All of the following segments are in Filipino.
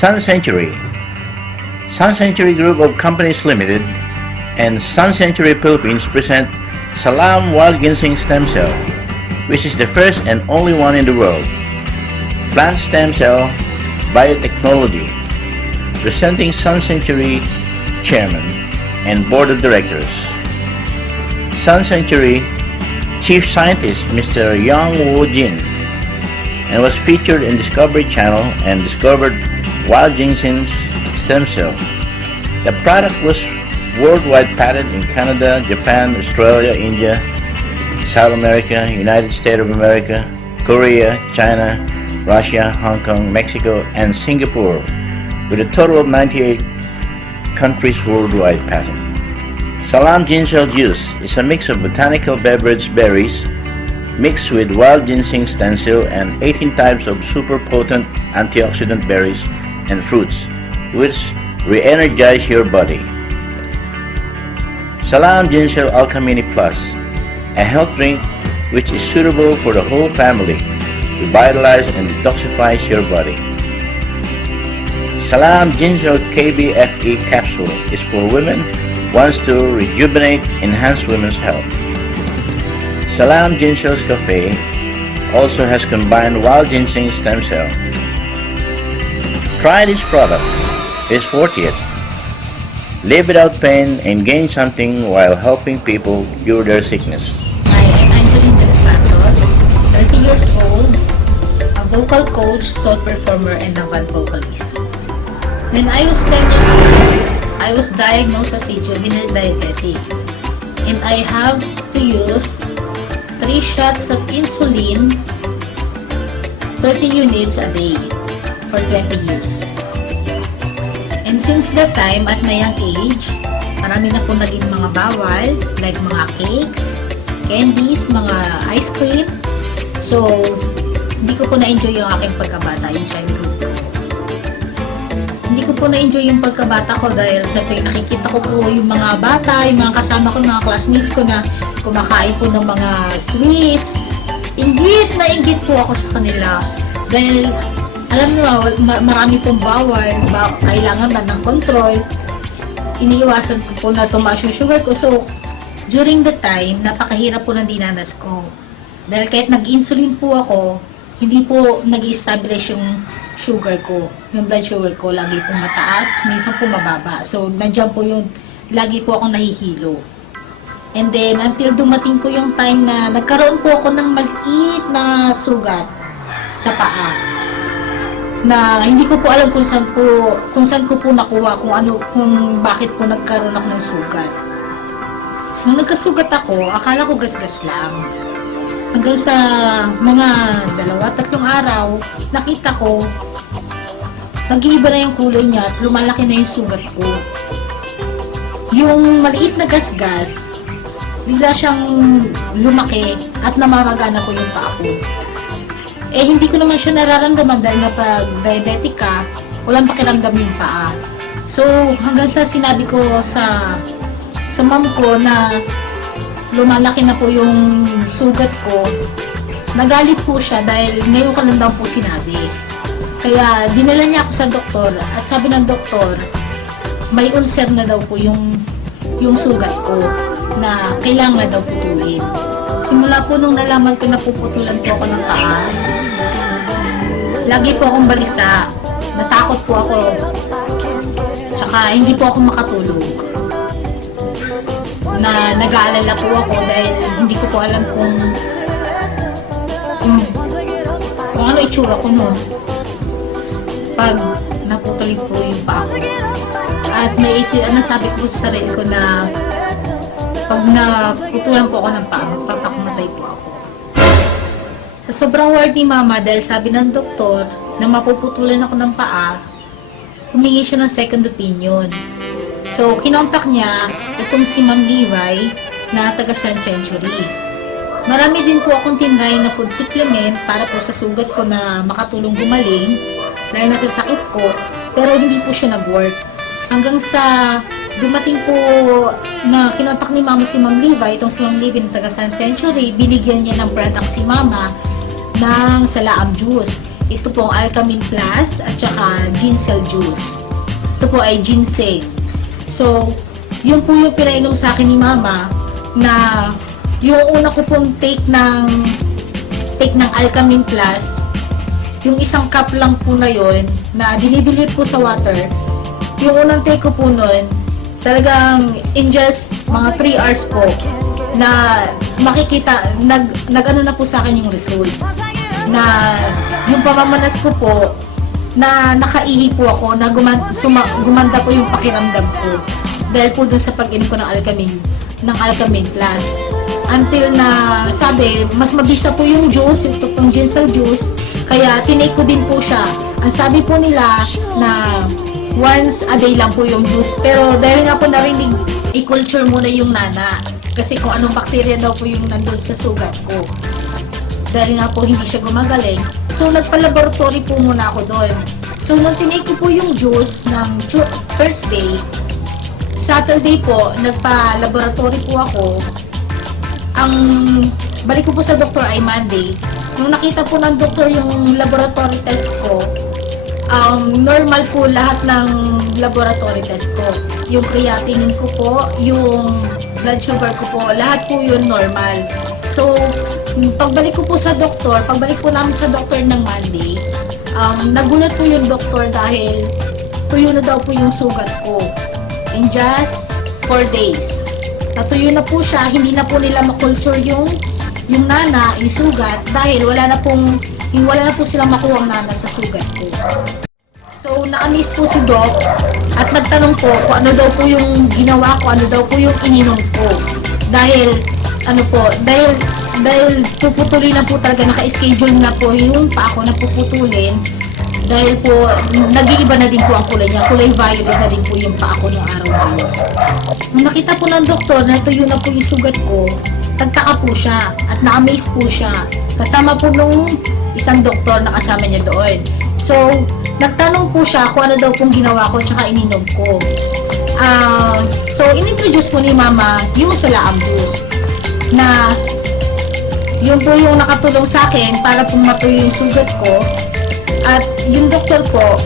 Sun Century. Sun Century Group of Companies Limited and Sun Century Philippines present Salam Wild Ginseng Stem Cell, which is the first and only one in the world. Plant stem cell biotechnology. Presenting Sun Century Chairman and Board of Directors. Sun Century Chief Scientist Mr. Yang Woo Jin, and was featured in Discovery Channel and discovered wild ginseng stem cell. The product was worldwide patented in Canada, Japan, Australia, India, South America, United States of America, Korea, China, Russia, Hong Kong, Mexico, and Singapore, with a total of 98 countries worldwide patent. Salam Ginseng Juice is a mix of botanical beverage berries mixed with wild ginseng stem cell and 18 types of super potent antioxidant berries and fruits, which re-energize your body. Salam Ginseng Alchemy Plus, a health drink which is suitable for the whole family to vitalize and detoxify your body. Salam Ginseng KBFE capsule is for women who wants to rejuvenate, enhance women's health. Salam Ginseng Cafe also has combined wild ginseng stem cell. Try this product, it's worth it. Live without pain and gain something while helping people cure their sickness. Hi, I'm Angeline De Los Santos, 30 years old, a vocal coach, soul performer, and a band vocalist. When I was 10 years old, I was diagnosed as a juvenile diabetic, and I have to use 3 shots of insulin, 30 units a day for 20 years. And since that time, at my young age, marami na po naging mga bawal, like mga cakes, candies, mga ice cream. So, hindi ko po na-enjoy yung aking pagkabata, yung childhood ko. Hindi ko po na-enjoy yung pagkabata ko dahil sa tuwing nakikita ko po yung mga bata, yung mga kasama ko, mga classmates ko na kumakain po ng mga sweets. Inggit na inggit po ako sa kanila. Dahil, alam nyo, marami pong bawal, kailangan na ng control. Iniiwasan ko po na tumaas yung sugar ko. So, during the time, napakahirap po ng dinanas ko. Dahil kahit nag-insulin po ako, hindi po nag-establish yung sugar ko. Yung blood sugar ko, lagi pong mataas, minsan po mababa. So, nandiyan po yung, lagi po akong nahihilo. And then, until dumating po yung time na nagkaroon po ako ng maliit na sugat sa paa. Na hindi ko po alam kung saan ko po nakuha, kung bakit po nagkaroon ako ng sugat. Nung nagkasugat ako, akala ko gasgas lang. Hanggang sa mga 2-3 araw, nakita ko, nag-iiba na yung kulay niya at lumalaki na yung sugat ko. Yung maliit na gasgas, bigla siyang lumaki at namamagana ko yung paa ko. Eh, hindi ko naman siya nararamdaman dahil na pag diabetic ka, walang pakiramdam yung paa. So, hanggang sa sinabi ko sa mom ko na lumalaki na po yung sugat ko, nagalit po siya dahil ngayon ko lang daw po sinabi. Kaya, dinala niya ako sa doktor at sabi ng doktor, may ulcer na daw po yung sugat ko na kailangan na daw putulin. Simula po nung nalaman ko na puputulan po ako ng paa, lagi po akong balisa, natakot po ako, tsaka hindi po ako makatulog. Na nag-aalala po ako dahil hindi ko po alam kung ano itsura ko noon pag naputuloy po yung paa ko. At nasabi ko sa sarili ko na pag naputulan po ako ng paa, magpapakamatay po ako. Sa sobrang worried ni mama dahil sabi ng doktor na mapuputulan ako ng paa, humingi siya ng second opinion. So, kinontak niya itong si Ma'am Levi na taga Sun Century. Marami din po akong tinry na food supplement para po sa sugat ko na makatulong gumaling dahil nasa sakit ko, pero hindi po siya nag-work. Hanggang sa dumating po na kinontak ni mama si Ma'am Levi, itong si Ma'am Levi na taga Sun Century, binigyan niya ng product si mama ng Salam Juice. Ito pong Alkamin Plus at saka Ginseng Juice. Ito po ay ginseng. So, yun po yung pinainom sa akin ni Mama na yung una ko pong take ng Alkamin Plus, yung isang cup lang po na yun na dinibilute ko sa water. Yung unang take ko po nun, talagang in just mga 3 hours po na makikita, nag-ano na po sa akin yung result. Na yung pamamanas ko po, na nakaihi po ako, na gumanda po yung pakiramdam ko. Dahil po dun sa pag-inom ko ng Alkamin Plus. Until na sabi, mas mabisa po yung juice, yung ginseng juice, kaya tinake ko din po siya. Ang sabi po nila na once a day lang po yung juice. Pero dahil nga po narinig, i-culture muna yung nana. Kasi kung anong bacteria daw po yung nandun sa sugat ko. Dahil nga po hindi siya gumagaling. So nagpa-laboratory po muna ako doon. So nung tinake ko po yung juice ng Thursday, Saturday po, nagpa-laboratory po ako. Ang balik ko po sa doktor ay Monday. Nung nakita po ng doktor yung laboratory test ko, normal po lahat ng laboratory test ko. Yung creatinine ko po, yung blood sugar ko po, lahat po yun normal. So, pagbalik ko po sa doktor, pagbalik po namin sa doktor ng Monday, nagulat po yung doktor dahil tuyo na daw po yung sugat ko. In just 4 days. Natuyo na po siya, hindi na po nila makulture yung nana, yung sugat, dahil wala na po silang makuwang nana sa sugat ko. So, na-amaze po si Doc at nagtanong po kung ano daw po yung ginawa ko, ano daw po yung ininom ko. Dahil puputulin na po talaga, naka-schedule na po yung pa ako na puputulin. Dahil po, nag-iiba na din po ang kulay niya. Kulay violet na din po yung pa ako nung araw na yun. Nung nakita po ng doktor na tuyo na po yung sugat ko, nagtaka po siya at na-amaze po siya. Kasama po nung isang doktor na kasama niya doon. So, nagtanong po siya kung ano daw pong ginawa ko tsaka ininom ko. So, inintroduce po ni Mama yung Salaam Juice na yun po yung nakatulong sa akin para pong matuyo yung sugat ko. At yung doktor po,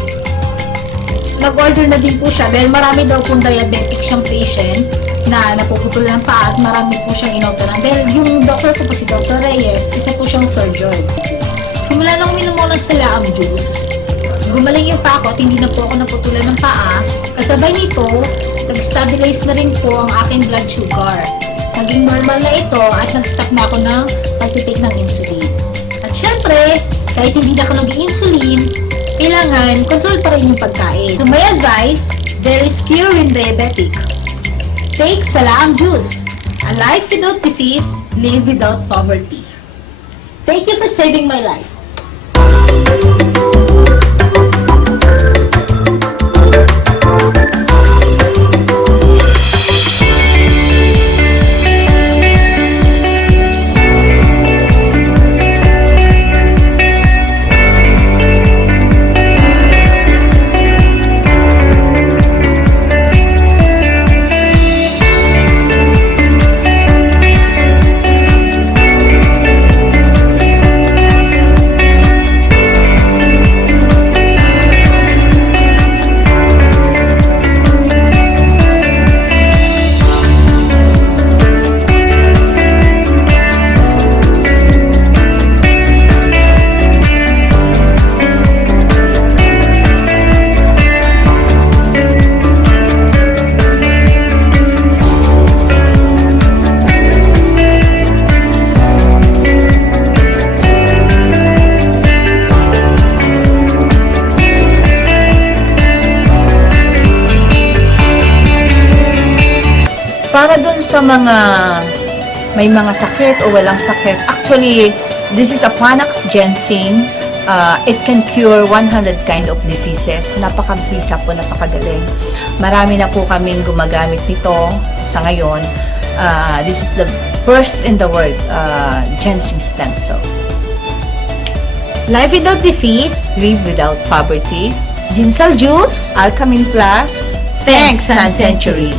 nag-order na din po siya dahil marami daw pong diabetic siyang patient na napuputol ng paa at marami po siyang inoperan. Dahil yung doktor ko po si Dr. Reyes, isa po siyang surgeon. Simula nang uminom ako ng Salaam Juice, gumaling yung paa ko at hindi na po ako naputulan ng paa. Kasabay nito, nag-stabilize na rin po ang aking blood sugar. Naging normal na ito at nag-stop na ako ng pagtitake ng insulin. At syempre, kahit hindi na ako nag-insulin, kailangan control pa rin yung pagkain. So my advice, there is cure in diabetic. Take Salaam Juice. A life without disease, live without poverty. Thank you for saving my life. Para dun sa mga may mga sakit o walang sakit, actually, this is a Panax ginseng. It can cure 100 kind of diseases. Napakabisa po, napakagaling. Marami na po kaming gumagamit nito sa ngayon. This is the first in the world ginseng stem cell. Life without disease, Live without poverty. Ginseng Juice, Alkamin Plus. thanks Sun Century.